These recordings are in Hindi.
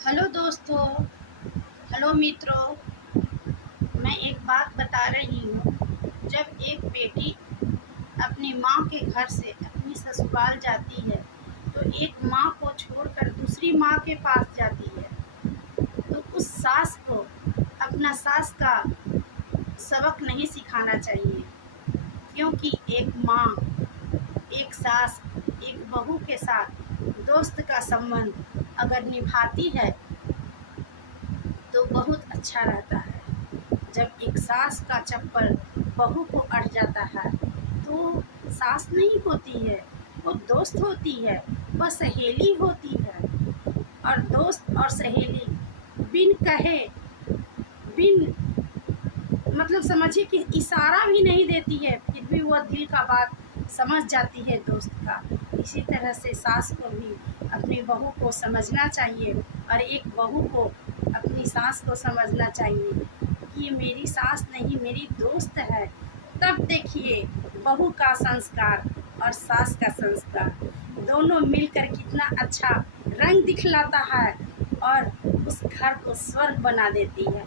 हेलो दोस्तों, हेलो मित्रों। मैं एक बात बता रही हूँ। जब एक बेटी अपनी माँ के घर से अपनी ससुराल जाती है तो एक माँ को छोड़कर दूसरी माँ के पास जाती है, तो उस सास को अपना सास का सबक नहीं सिखाना चाहिए। क्योंकि एक माँ, एक सास, एक बहू के साथ दोस्त का संबंध अगर निभाती है तो बहुत अच्छा रहता है। जब एक सास का चप्पल बहू को अड़ जाता है तो सास नहीं होती है, वो दोस्त होती है, वह सहेली होती है। और दोस्त और सहेली बिन कहे, बिन मतलब समझिए कि इशारा भी नहीं देती है, फिर भी वह दिल का बात समझ जाती है दोस्त का। इसी तरह से सास को भी अपनी बहू को समझना चाहिए और एक बहू को अपनी सास को समझना चाहिए कि ये मेरी सास नहीं, मेरी दोस्त है। तब देखिए बहू का संस्कार और सास का संस्कार दोनों मिलकर कितना अच्छा रंग दिखलाता है और उस घर को स्वर्ग बना देती है।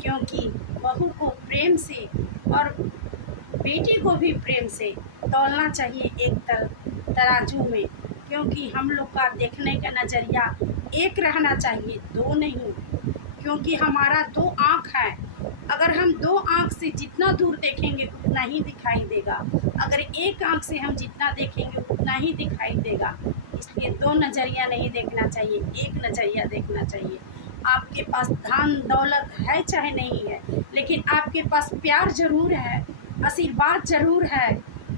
क्योंकि बहू को प्रेम से और बेटी को भी प्रेम से तौलना चाहिए एक तराजू में। क्योंकि हम लोग का देखने का नज़रिया एक रहना चाहिए, दो नहीं। क्योंकि हमारा दो आँख है, अगर हम दो आँख से जितना दूर देखेंगे उतना ही दिखाई देगा, अगर एक आँख से हम जितना देखेंगे उतना ही दिखाई देगा। इसलिए दो नज़रिया नहीं देखना चाहिए, एक नज़रिया देखना चाहिए। आपके पास धन दौलत है चाहे नहीं है, लेकिन आपके पास प्यार ज़रूर है, आशीर्वाद ज़रूर है,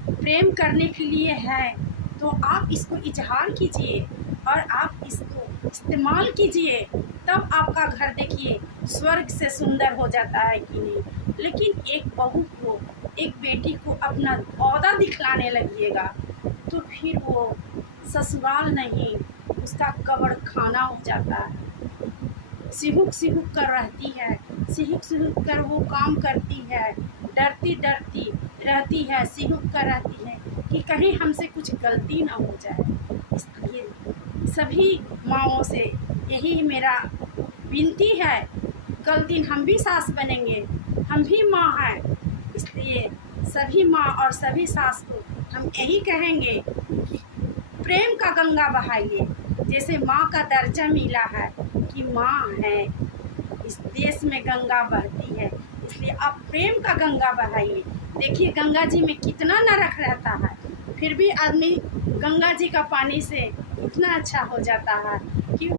प्रेम करने के लिए है, तो आप इसको इजहार कीजिए और आप इसको इस्तेमाल कीजिए। तब आपका घर देखिए स्वर्ग से सुंदर हो जाता है कि नहीं। लेकिन एक बहू को, एक बेटी को अपना औहदा दिखलाने लगिएगा तो फिर वो ससुराल नहीं, उसका कब्र खाना हो जाता है। सिहुक सिहुक कर रहती है, सिहुक सिहुक कर वो काम करती है, डरती डरती रहती है, सिहुक कर रहती है कि कहीं हमसे कुछ गलती ना हो जाए। इसलिए सभी माँओं से यही मेरा विनती है, कल दिन हम भी सास बनेंगे, हम भी माँ हैं। इसलिए सभी माँ और सभी सास को हम यही कहेंगे कि प्रेम का गंगा बहाइए। जैसे माँ का दर्जा मिला है कि माँ है, इस देश में गंगा बहती है, इसलिए आप प्रेम का गंगा बहाइए। देखिए गंगा जी में कितना नरक रहता है, फिर भी आदमी गंगा जी का पानी से इतना अच्छा हो जाता है।